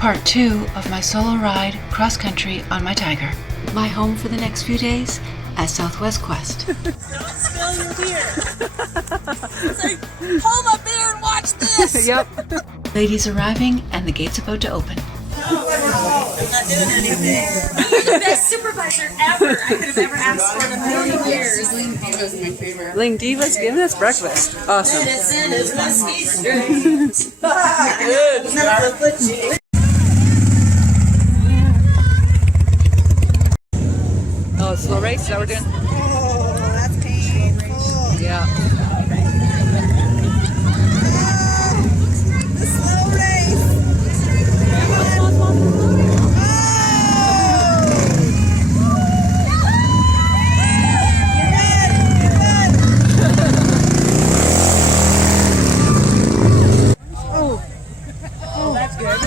Part 2 of my solo ride cross-country on my Tiger. My home for the next few days at Southwest Quest. Don't spill your beer. It's like, hold my beer and watch this. Yep. Ladies arriving and the gate's about to open. I'm not doing anything. You're the best supervisor ever I could have ever asked for in a million years. Ling Diva's my favorite. Ling Diva's giving us breakfast. Awesome. Medicine is whiskey straight. Good. Oh, slow race, is that what we're doing? Oh, that's painful. Yeah. The slow race. Oh, that's good.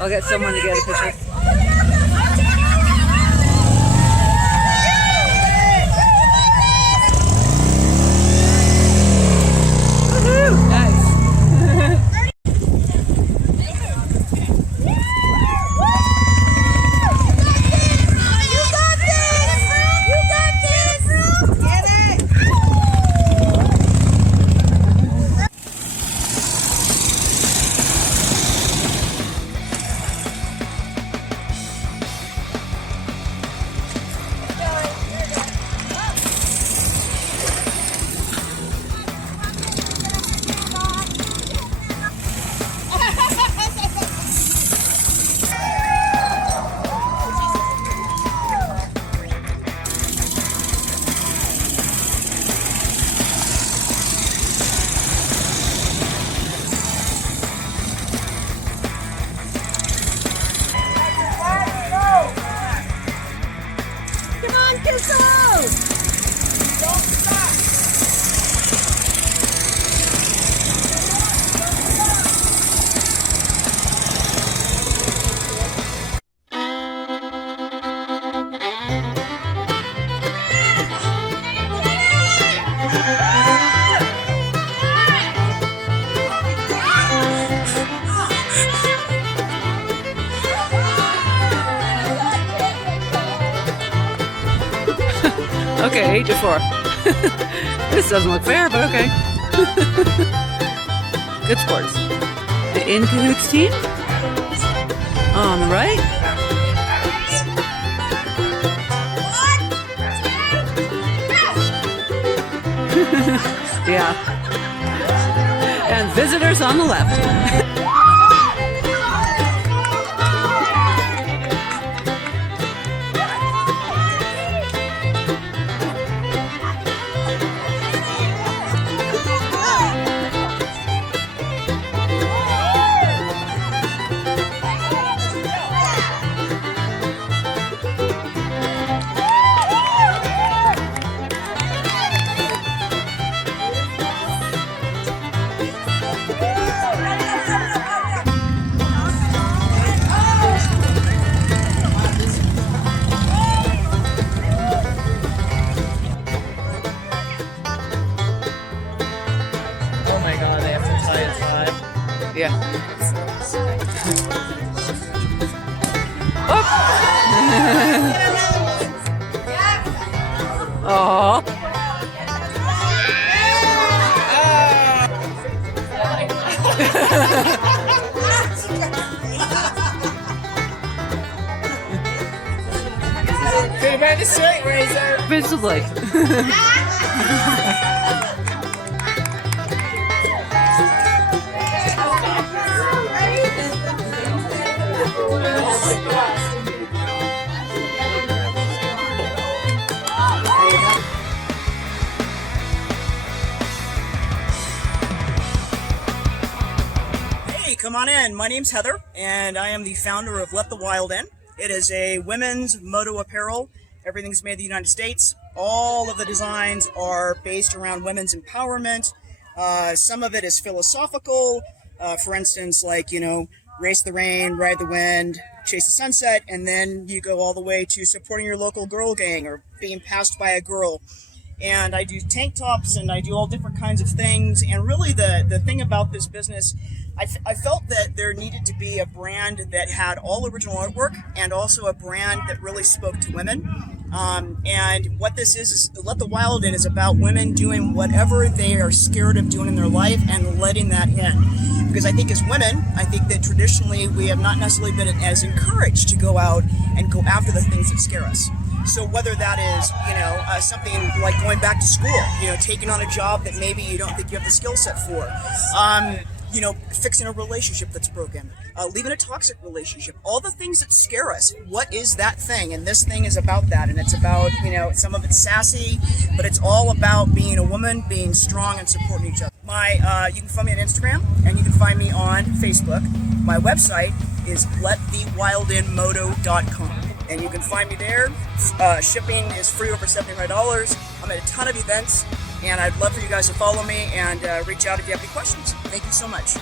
I'll get someone to get a picture. Woohoo! Nice. Okay, 8 to 4. This doesn't look fair, but okay. Good sports. The In Cahoots team on the right. Yeah. And visitors on the left. Yeah. Oh. Could have been a straight razor. Visibly. come on in. My name's Heather, and I am the founder of Let the Wild In. It is a women's moto apparel. Everything's made in the United States. All of the designs are based around women's empowerment. Some of it is philosophical. For instance, like, race the rain, ride the wind, chase the sunset, and then you go all the way to supporting your local girl gang or being passed by a girl. And I do tank tops and I do all different kinds of things. And really the thing about this business, I felt that there needed to be a brand that had all original artwork and also a brand that really spoke to women. And what this is Let the Wild In is about women doing whatever they are scared of doing in their life and letting that in. Because I think as women, I think that traditionally we have not necessarily been as encouraged to go out and go after the things that scare us. So whether that is, something like going back to school, taking on a job that maybe you don't think you have the skill set for, fixing a relationship that's broken, leaving a toxic relationship, all the things that scare us. What is that thing? And this thing is about that. And it's about, some of it's sassy, but it's all about being a woman, being strong and supporting each other. You can find me on Instagram and you can find me on Facebook. My website is letthewildinmoto.com. And you can find me there. Shipping is free over $75. I'm at a ton of events, and I'd love for you guys to follow me and reach out if you have any questions. Thank you so much.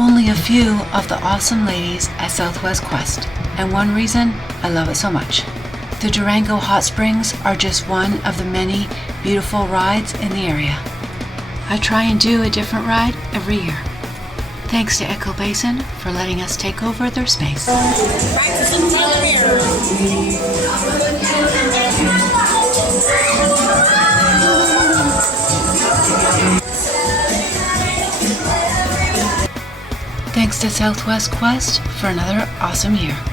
Only a few of the awesome ladies at Southwest Quest, and one reason I love it so much. The Durango Hot Springs are just one of the many beautiful rides in the area. I try and do a different ride every year. Thanks to Echo Basin for letting us take over their space. Thanks to Southwest Quest for another awesome year.